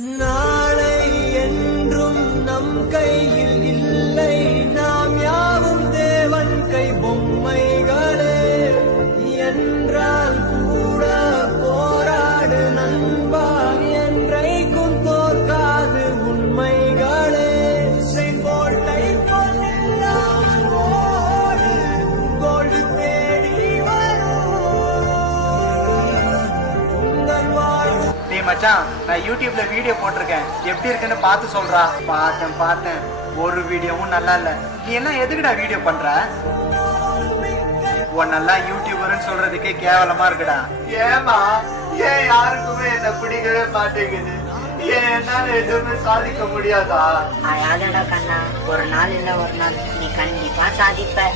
நாளை என்றும் நம் கையில் இல்லை, நாம் யாவும் தேவன் கை பொம்மைகளே. என்றால் கூட போராடு நண்பா, என்றைக்கும் தோற்காது உண்மைகளே. செங்கோட்டை பொன்னில்லாமல் ஓடு, கோடு தேடி வரும் உங்கள் வாழ்வு. டேய் மச்சான், நான் யூடியூப்ல வீடியோ போட்டிருக்கேன், எப்படி இருக்குன்னு பார்த்து சொல்றா. பார்த்தேன், ஒரு வீடியோவும் நல்லா இல்ல. நீ என்ன எதுக்குடா வீடியோ பண்ற? உன்னெல்லாம் யூடியூபர்னு சொல்றதுக்கே கேவலமா இருக்குடா. ஏமா ஏன் யாருக்குமே என்ன பிடிக்கவே மாட்டேங்குது? ஏன் என்னால எதுவுமே சாதிக்க முடியாதா? அழாதடா கண்ணா, ஒரு நாள் இல்ல ஒரு நாள் நீ கண்டிப்பா சாதிப்ப.